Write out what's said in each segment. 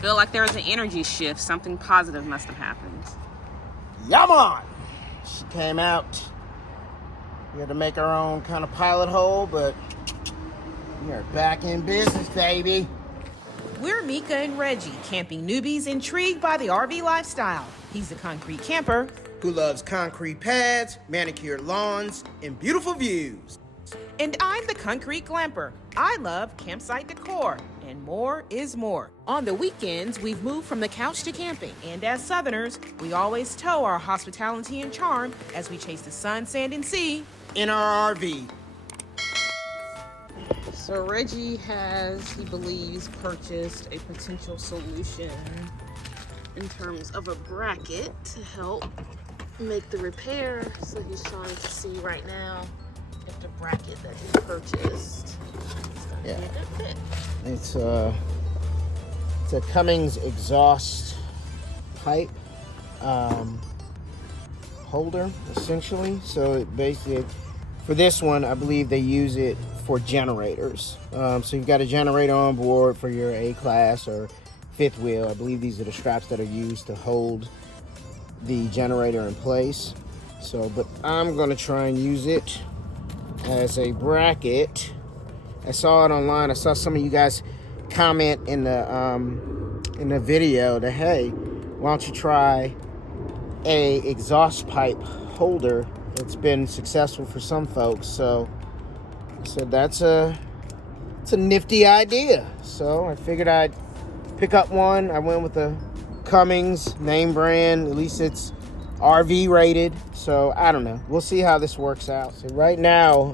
Feel like there was an energy shift. Something positive must have happened. Yaman! She came out. We had to make our own kind of pilot hole, but we are back in business, baby. We're Mika and Reggie, camping newbies intrigued by the RV lifestyle. He's a concrete camper who loves concrete pads, manicured lawns, and beautiful views. And I'm the concrete glamper. I love campsite decor, and more is more. On the weekends, we've moved from the couch to camping. And as Southerners, we always tow our hospitality and charm as we chase the sun, sand, and sea in our RV. So Reggie has, he believes, purchased a potential solution in terms of a bracket to help make the repair. So he's trying to see right now if the bracket that he purchased is going to be a good fit. It's a Cummings exhaust pipe holder, essentially. So it basically, for this one, I believe they use it for generators. So you've got a generator on board for your A-class or fifth wheel. I believe these are the straps that are used to hold the generator in place. So, but I'm gonna try and use it as a bracket. I saw it online. I saw some of you guys comment in the video that, hey, why don't you try a exhaust pipe holder? It's been successful for some folks. So that's it's a nifty idea. So I figured I'd pick up one. I went with the Cummings name brand. At least it's RV rated. So I don't know. We'll see how this works out. So right now,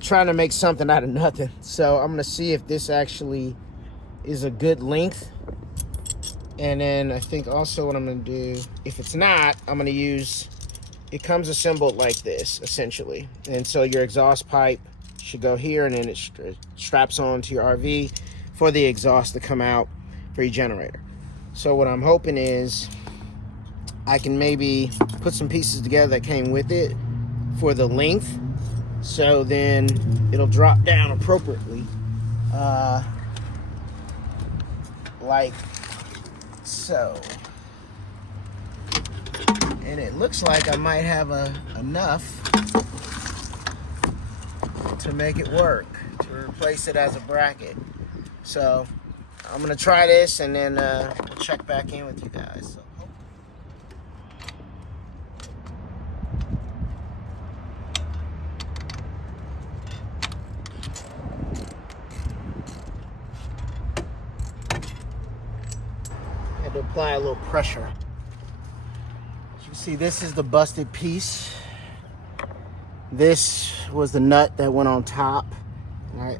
trying to make something out of nothing. So I'm gonna see if this actually is a good length. And then I think also what I'm gonna do, if it's not, I'm gonna use, it comes assembled like this, essentially. And so your exhaust pipe should go here, and then it straps onto your RV for the exhaust to come out for your generator. So what I'm hoping is I can maybe put some pieces together that came with it for the length, so then it'll drop down appropriately, like so. And it looks like I might have enough to make it work, to replace it as a bracket. So I'm gonna try this, and then we'll check back in with you guys. So. Had to apply a little pressure. As you can see, this is the busted piece. This was the nut that went on top. I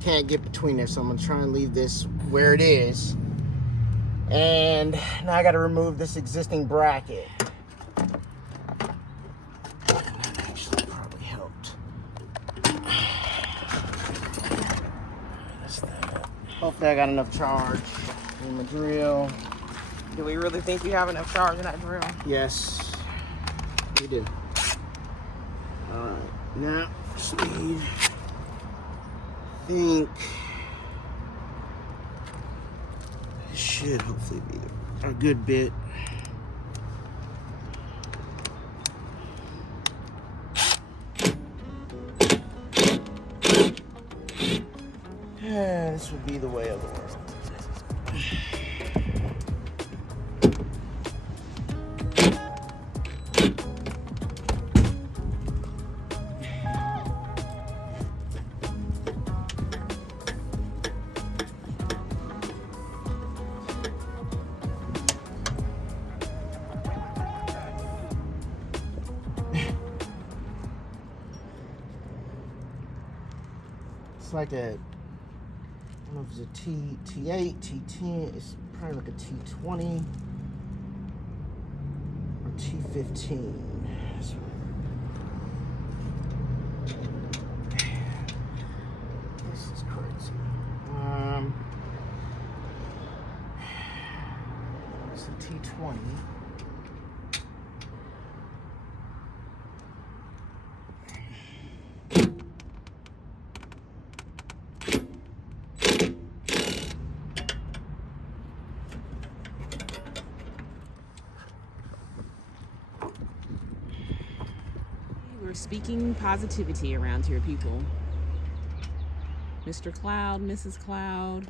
can't get between there, so I'm gonna try and leave this where it is. And now I gotta remove this existing bracket. That actually probably helped. Hopefully I got enough charge in my drill. Do we really think you have enough charge in that drill? Yes, we do. All right, now just need, I think this should hopefully be a good bit. Yeah, this would be the way of the world. It's like a, I don't know if it's a T8, T10, it's probably like a T20 or T15. So, this is crazy. It's a T20. We're speaking positivity around here, people. Mr. Cloud, Mrs. Cloud,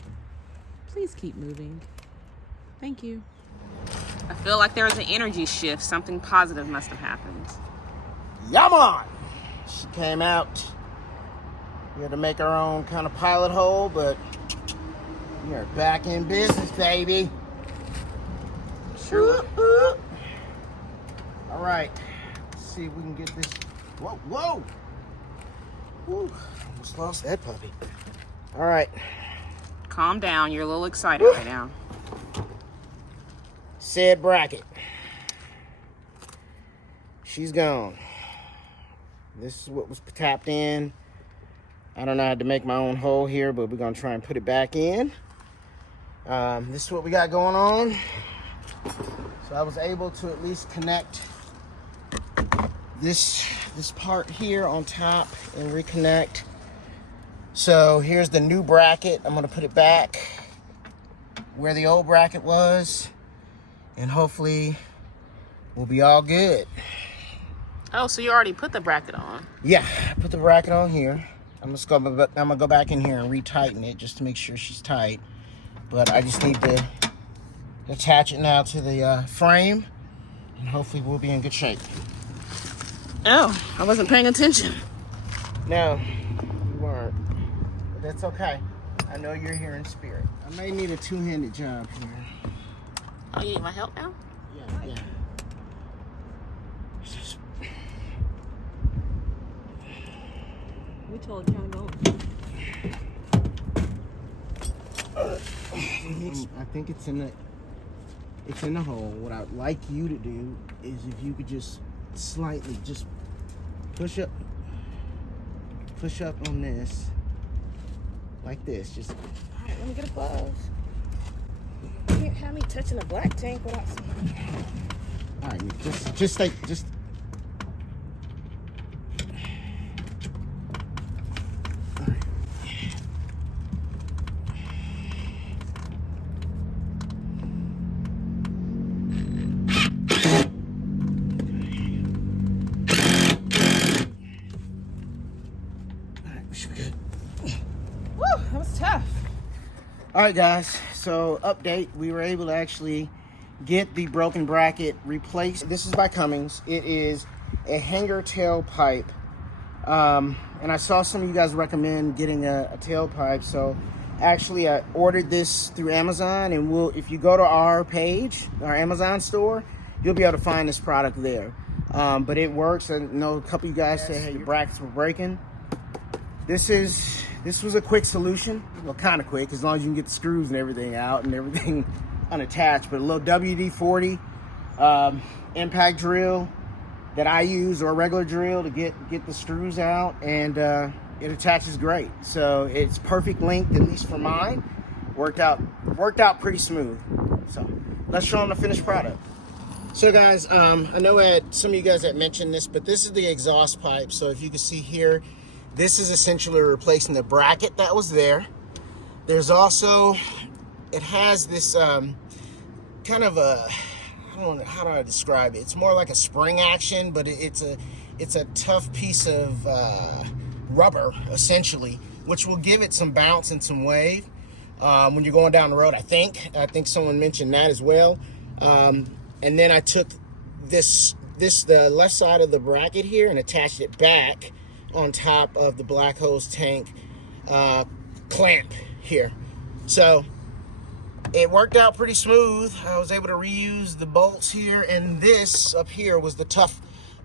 please keep moving. Thank you. I feel like there was an energy shift. Something positive must have happened. Yum on! She came out. We had to make our own kind of pilot hole, but we are back in business, baby. Sure. All right. Let's see if we can get this. Whoa, whoa! Whew. Almost lost that puppy. All right. Calm down. You're a little excited right now. Said bracket. She's gone. This is what was tapped in. I don't know how to make my own hole here, but we're gonna try and put it back in. This is what we got going on. So I was able to at least connect this part here on top and reconnect. So here's the new bracket. I'm gonna put it back where the old bracket was, and hopefully we'll be all good. Oh, so you already put the bracket on? Yeah, I put the bracket on here. I'm gonna go back in here and retighten it just to make sure she's tight. But I just need to attach it now to the frame, and hopefully we'll be in good shape. Oh, I wasn't paying attention. No, you weren't. But that's okay. I know you're here in spirit. I may need a two-handed job here. Oh, you need my help now? Yeah. We told you how to go. I think it's in the hole. What I'd like you to do is if you could just slightly just push up on this like this. Just All right, let me get a glove. You can't have me touching a black tank without some. all right. Just like just. That was tough. All right, guys, so update. We were able to actually get the broken bracket replaced. This is by Cummings. It is a hanger tailpipe. And I saw some of you guys recommend getting a tailpipe. So actually I ordered this through Amazon, and if you go to our page, our Amazon store, you'll be able to find this product there. But it works. I know a couple of you guys said, hey, your brackets were breaking. This was a quick solution. Well, kind of quick, as long as you can get the screws and everything out and everything unattached. But a little WD-40 impact drill that I use, or a regular drill, to get the screws out, and it attaches great. So it's perfect length, at least for mine. Worked out pretty smooth. So let's show them the finished product. So guys, I know some of you guys had mentioned this, but this is the exhaust pipe. So if you can see here, this is essentially replacing the bracket that was there. There's also, it has this kind of a, I don't know, how do I describe it? It's more like a spring action, but it's a tough piece of rubber, essentially, which will give it some bounce and some wave when you're going down the road. I think someone mentioned that as well. And then I took the left side of the bracket here and attached it back on top of the black hose tank clamp here. So it worked out pretty smooth. I was able to reuse the bolts here, and this up here was the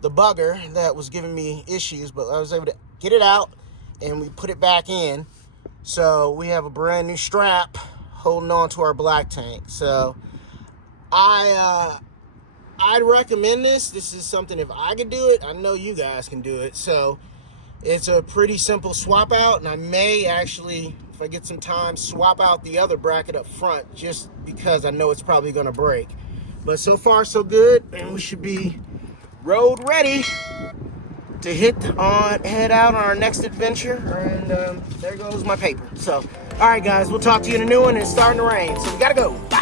bugger that was giving me issues, but I was able to get it out and we put it back in. So we have a brand new strap holding on to our black tank. So I'd recommend this. This is something, if I could do it, I know you guys can do it. So it's a pretty simple swap out, and I may actually, if I get some time, swap out the other bracket up front, just because I know it's probably going to break. But so far so good, and we should be road ready to head out on our next adventure. And there goes my paper. So all right guys, we'll talk to you in a new one. It's starting to rain, so we gotta go. Bye.